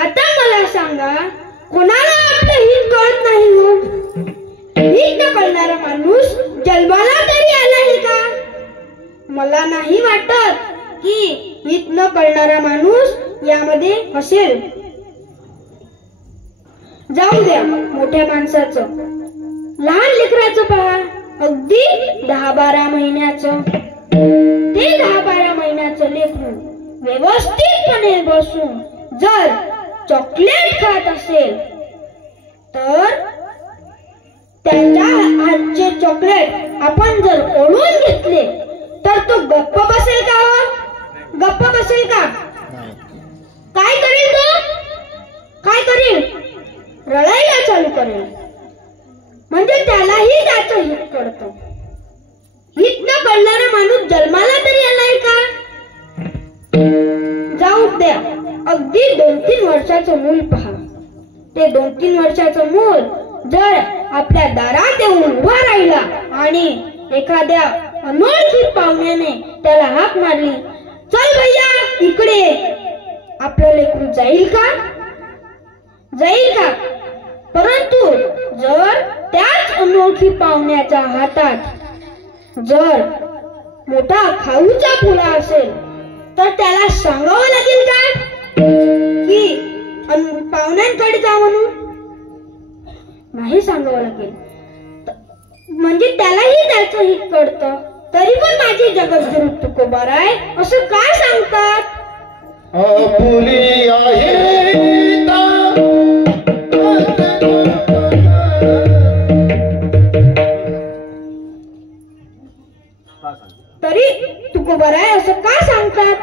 आता मला सांगा, कोणाला आपलं हित कळत नाही हो? हित न कळणारा माणूस जन्माला तरी आलाय का? मला नाही वाटत की हित न कळणारा माणूस यामध्ये असेल. जाऊ द्या मोठ्या माणसाचं, लहान लेकराचं पहा, अगदी 10-12 महिन्याचं. ते 10-12 महिन्याचं लेकरू व्यवस्थितपणे बसून जर चॉकलेट खात असेल तर त्याच्या हातचे चॉकलेट आपण जर ओढून घेतले तर तो गप्प बसेल का? गप्प बसेल का? काय करेल तो? काय करेल? रडायला चालू करेल. म्हणजे त्यालाही त्याचं हित कळतं. हित न कळणारा माणूस जन्माला तरी आलाय का? जाऊ द्या, अगदी 2-3 वर्षाचं मूल पहा. ते 2-3 वर्षाचं मूल जर आपल्या दारात येऊन उभा राहिला आणि एखाद्या अनोळखी पाहुण्याने त्याला हाक मारली, चल भैया इकडे, आपलं लेकरू जाईल का? जाईल का? परंतु जर त्याच अनोळखी पाहुण्याच्या हातात जर मोठा खाऊचा पुडा असेल तर त्याला सांगावं लागेल का की पाहुण्यांकडे जा म्हणून? नाही सांगावं लागेल. म्हणजे त्यालाही त्याचं हित कळतं. तरी पण माझे जगद्गुरु तुकोबाराय असं काय सांगतात? तरी तुकोबाराय असं का सांगतात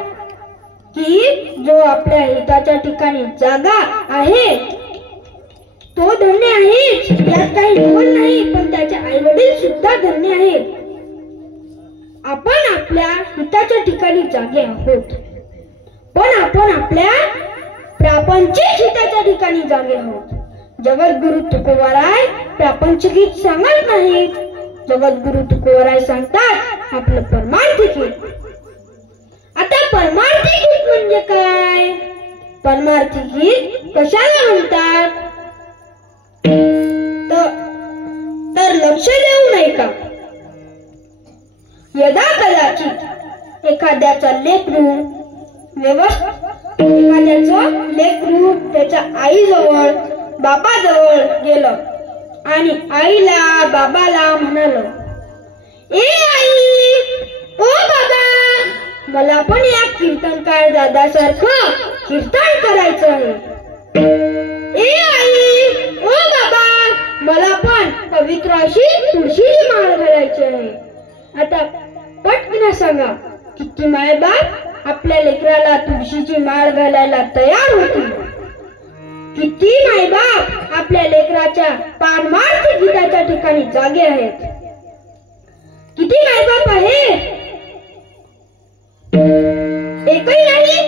की जो आपल्या हिताच्या ठिकाणी जागा आहे तो धन्य आहेच, यात काही निवड नाही. पण त्याचे आई वडील सुद्धा धन्य आहेत. आपण आपल्या हिताच्या ठिकाणी जागे आहोत, पण आपण आपल्या प्रापंचिक हिताच्या ठिकाणी जागे आहोत. जगद्गुरु तुकोबाराय प्रापंचिक हित सांगत नाहीत. जगद्गुरु तुकोबाराय सांगतात आपलं परमार्थिक हित. आता परमार्थिक हित म्हणजे काय? परमार्थिक हित कशाला म्हणतात? तर लक्ष देऊ नये का? यदा कदाचित एखाद्याचं लेकरू त्याच्या आईजवळ बाबाजवळ गेलं आणि आईला बाबाला म्हणाल, ए आई, ओ बाबा, मला पण या कीर्तनकार दादासारखं कीर्तन करायचं आहे. ए आई, ओ बाबा, मला पण पवित्र अशी तुळशीची माळ घालायची आहे. आता पटकन सांगा, किती मायबाप आपल्या लेकराला तुळशीची माळ घालायला तयार होतील? किती मायबाप आपल्या लेकराच्या पारमार्थिक हिताच्या ठिकाणी जागे आहेत? किती मायबाप आहेत? एकही नाही.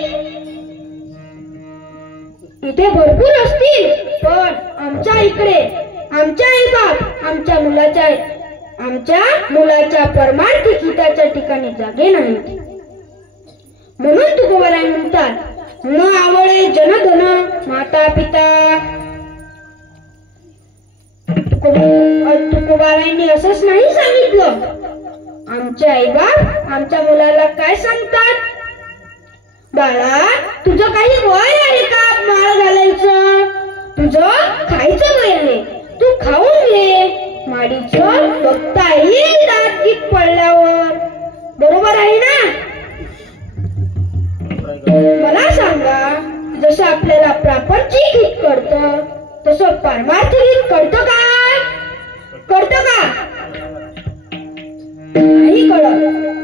इथे भरपूर असतील, पण आमच्या इकडे आमच्या आईबाप आमच्या मुलाच्या परमार्थिक हिताच्या ठिकाणी जागे नाहीत. म्हणून तुकोबाराय म्हणतात, न आवळे जनधन माता पिता. तुकोबारायांनी असंच नाही सांगितलं. आमचे आईबाप आमच्या मुलाला काय सांगतात? बाळा, तुझं काही वय आहे का माळ घालायचं? तुझं खायचं वय आहे, तू खाऊन घे. माडीचं बघता येईल दात गीत पडल्यावर. बरोबर आहे ना? मला सांगा, जसं आपल्याला प्रापंचिक हित कळतं तसं पारमार्थिक हित कळतं का? कळतं का? नाही कळत.